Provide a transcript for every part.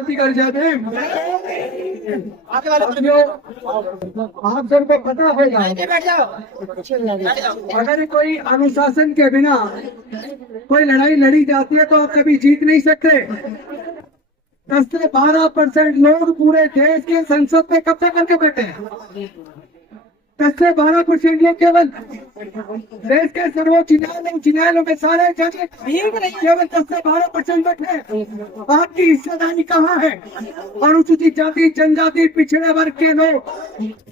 शांति कर जाते आप सबको पता होगा, अगर कोई अनुशासन के बिना कोई लड़ाई लड़ी जाती है तो आप कभी जीत नहीं सकते। 10 से 12% लोग पूरे देश के संसद पे कब्जा करके बैठे हैं। 10 से 12% लोग केवल देश के सर्वोच्च न्यायालयों में सारे जज केवल 10 से 12% बैठे। आपकी हिस्सेदारी कहाँ है? अनुसूचित जाति, जनजाति, पिछड़े वर्ग के लोग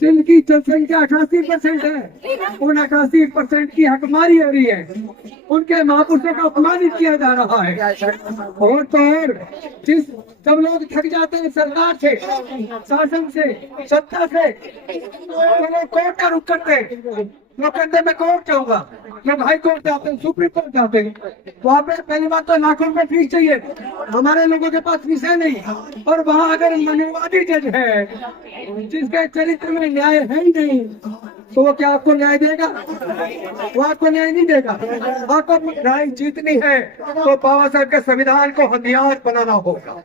जिनकी जनसंख्या 88% है, उन 88% की हकमारी हो रही है, उनके महापुरुषों को अपमानित किया जा रहा है। और तो और जब लोग थक जाते हैं सरकार से, शासन से, सत्ता से, तो लोग कोर्ट का रुख करते हैं। लोग कहते मैं कोर्ट जाऊंगा, लोग हाई कोर्ट जाते हैं, सुप्रीम कोर्ट जाते हैं। वहाँ पे पहली बात तो लाखों रुपए फीस चाहिए, हमारे लोगों के पास फीस है नहीं। और वहाँ अगर मनुवादी जज है जिसके चरित्र में न्याय है ही नहीं, तो वो क्या आपको न्याय देगा? वो आपको न्याय नहीं देगा। आपको न्याय जीतनी है तो बाबा साहब के संविधान को हथियार बनाना होगा।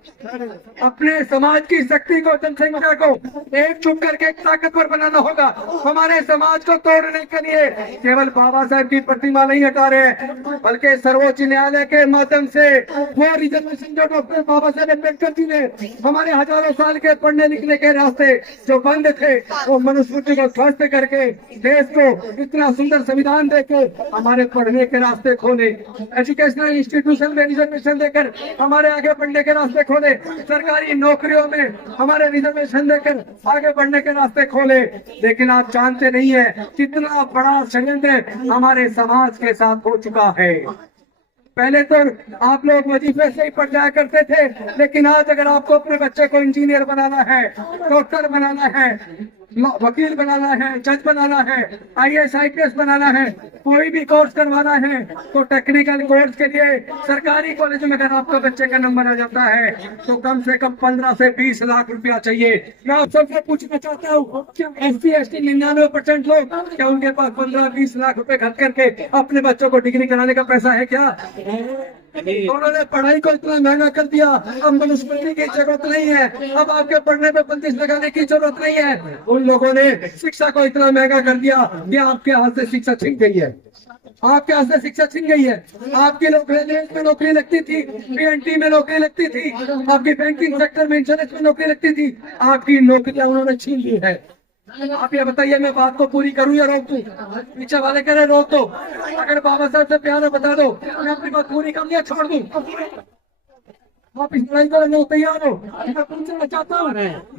अपने समाज की शक्ति को, जनसंख्या को एकजुट करके एक ताकतवर बनाना होगा। हमारे समाज को तोड़ने के लिए केवल बाबा साहब की प्रतिमा नहीं हटा रहे, बल्कि सर्वोच्च न्यायालय के माध्यम से वो रिजर्वेशन जो डॉक्टर बाबा साहब अम्बेडकर जी ने हमारे हजारों साल के पढ़ने लिखने के रास्ते जो बंद थे, वो मनुस्मृति को ध्वस्त करके देश को इतना सुंदर संविधान देके हमारे पढ़ने के रास्ते खोले, एजुकेशनल इंस्टीट्यूशन में रिजर्वेशन देकर हमारे आगे बढ़ने के रास्ते खोले, सरकारी नौकरियों में हमारे रिजर्वेशन देकर आगे बढ़ने के रास्ते खोले। लेकिन आप जानते नहीं है कितना बड़ा षड्यंत्र हमारे समाज के साथ हो चुका है। पहले तो आप लोग वजीफे से ही पढ़ जाया करते थे, लेकिन आज अगर आपको अपने बच्चे को इंजीनियर बनाना है, डॉक्टर बनाना है, वकील बनाना है, जज बनाना है, IAS IPS बनाना है, कोई भी कोर्स करवाना है, तो टेक्निकल कोर्स के लिए सरकारी कॉलेज में अगर आपका बच्चे का नंबर आ जाता है तो कम से कम 15 से 20 लाख रुपया चाहिए। मैं आप सबसे पूछना चाहता हूँ, क्या SC ST 99% लोग, क्या उनके पास 15-20 लाख रुपए खर्च करके अपने बच्चों को डिग्री कराने का पैसा है क्या? उन्होंने पढ़ाई को इतना महंगा कर दिया, अब मनुस्मृति की जरूरत नहीं है, अब आपके पढ़ने पे बंदिश लगाने की जरूरत नहीं है। उन लोगों ने शिक्षा को इतना महंगा कर दिया कि आपके हाथ से शिक्षा छिन गई है, आपके हाथ से शिक्षा छिन गई है। आपकी रेलवे में नौकरी लगती थी, PNT में नौकरी लगती थी, आपकी बैंकिंग सेक्टर में, इंश्योरेंस में नौकरी लगती थी, आपकी नौकरियां उन्होंने छीन ली है। आप ये बताइए मैं बात को पूरी करूं या रोक दूं? पीछे वाले कह रहे रोक दो, अगर बाबा साहब से प्यार है बता दो, मैं अपनी बात पूरी करूं या छोड़ दूं? आप इस लड़ाई को लोग तैयार हो? मैं पूछना चाहता हूँ,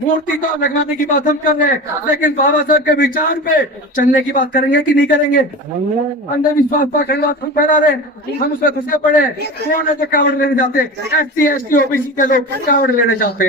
मूर्ति को लगवाने की बात हम कर रहे हैं, लेकिन बाबा साहब के विचार पे चलने की बात करेंगे कि नहीं करेंगे? अंधविश्वास पर हम फैला रहे, हम उसमें घुसे पड़े। कौन है जो कावड़ लेने जाते? SC ST OBC के लोग कावड़ लेने जाते।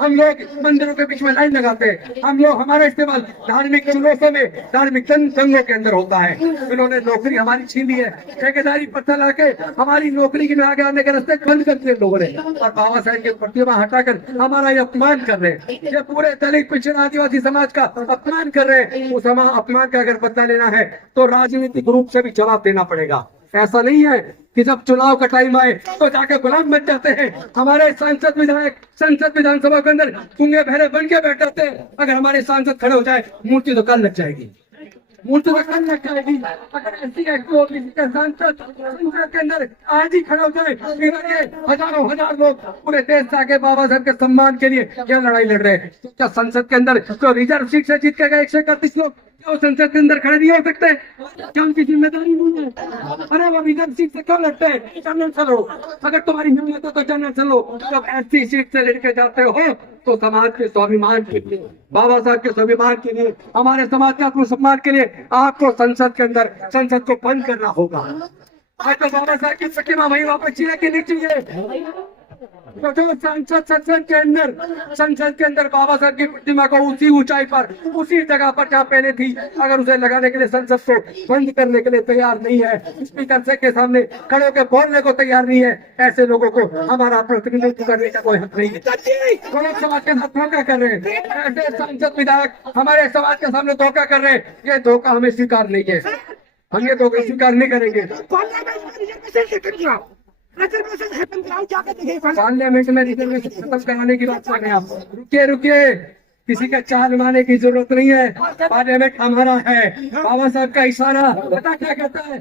हम लोग मंदिरों के बीच में लाइन लगाते, हम लोग, हमारा इस्तेमाल धार्मिक जुलूसों में, धार्मिक दंगों के अंदर होता है। उन्होंने नौकरी हमारी छीन ली है, ठेकेदारी पत्थर लाके हमारी नौकरी के आगे आने के रास्ते बंद कर दिए लोगों ने, और बाबा साहब की प्रतिमा हटाकर हमारा ये अपमान कर रहे हैं। ये पूरे दलित पिछड़े आदिवासी समाज का अपमान कर रहे हैं। उस अपमान का अगर बदला लेना है तो राजनीतिक रूप से भी जवाब देना पड़ेगा। ऐसा नहीं है कि जब चुनाव का टाइम आए तो जाके गुलाम बन जाते हैं। हमारे सांसद विधायक संसद विधानसभा के अंदर गूंगे बहरे बन के बैठ जाते हैं। अगर हमारे सांसद खड़े हो जाए, मूर्ति तो कल लग जाएगी, मूर्ति तो कल लग जाएगी। अगर SC ST OBC के सांसद के अंदर आज ही खड़े हो जाए, हजारों हजार लोग पूरे देश से आके बाबा साहब के सम्मान के लिए क्या लड़ाई लड़ रहे हैं। तो क्या संसद के अंदर जो रिजर्व सीट से जीत के गए 131 लोग, क्या वो संसद के अंदर खड़े नहीं हो सकते? क्या उनकी जिम्मेदारी नहीं है? अरे वो रिजर्व सीट से क्यों लड़ते हैं? जनरल चलो, अगर तुम्हारी हिम्मत है तो जनरल चलो। जब SC सीट से लड़के जाते हो तो समाज के स्वाभिमान के लिए, बाबा साहब के स्वाभिमान के लिए, हमारे समाज के आत्मसम्मान के लिए आपको संसद के अंदर संसद को बंद करना होगा। आज तो बाबा साहब की प्रतिमा वहीं वापस चाहिए कि नहीं चाहिए? तो जो संसद के अंदर बाबा साहब की प्रतिमा को उसी ऊंचाई पर, उसी जगह पर जहाँ पहले थी, अगर उसे लगाने के लिए संसद को बंद करने के लिए तैयार नहीं है, स्पीकर साहब के सामने खड़े होकर बोलने को तैयार नहीं है, ऐसे लोगों को हमारा प्रतिनिधित्व करने का कोई हक नहीं है। समाज के साथ धोखा कर रहे हैं, ऐसे सांसद विधायक हमारे समाज के सामने धोखा कर रहे हैं। ये धोखा हमें स्वीकार नहीं है, हम ये धोखा स्वीकार नहीं करेंगे। रिजर्वेशन खत्म कराओ, जाकर देखिए। पार्लियामेंट में रिजर्वेशन खत्म कराने की बात कर रहे हैं आप। रुकिए रुकिए, किसी का चाल मारने की जरूरत नहीं है। पार्लियामेंट हमारा है। बाबा साहब का इशारा पता क्या कहता है?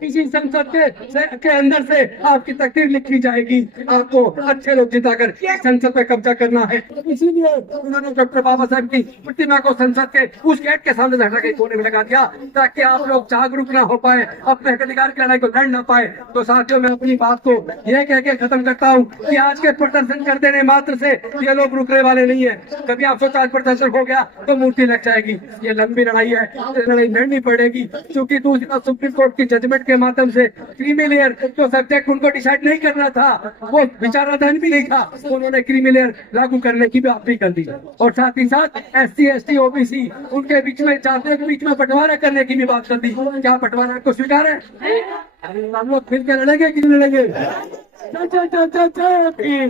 किसी संसद के अंदर से आपकी तकदीर लिखी जाएगी। आपको अच्छे लोग जिताकर संसद पे कब्जा करना है। इसीलिए उन्होंने डॉक्टर बाबा साहब की प्रतिमा को संसद के उस गेट के सामने हटा के कोने में लगा दिया, ताकि आप लोग जागरूक ना हो पाए, अपने अधिकार की लड़ाई को लड़ ना पाए। तो साथियों, मैं अपनी बात को यह कह के खत्म करता हूँ कि आज के प्रदर्शन कर देने मात्र से ये लोग रुकने वाले नहीं है। कभी आप सोचा आज प्रदर्शन हो गया तो मूर्ति लग जाएगी। ये लंबी लड़ाई है, ये लड़ाई लड़नी पड़ेगी, क्योंकि दूसरा सुप्रीम कोर्ट की जजमेंट के माध्यम से क्रीमी लेयर जो सब्जेक्ट उनको डिसाइड नहीं करना था, वो विचाराधीन भी नहीं था, उन्होंने क्रीमी लेयर लागू करने की बात भी कर दी। और साथ ही साथ SC ST OBC उनके बीच में, जातियों के बीच में बंटवारा करने की भी बात कर दी। क्या बंटवारा को स्वीकार है? हम लोग फिर के लड़ेंगे कि नहीं लड़ेंगे? जय जय जय जय जय भीम,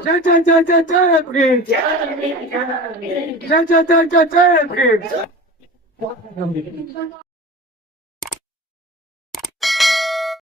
जय जय जय जय जय भीम, जय जय जय जय जय भीम।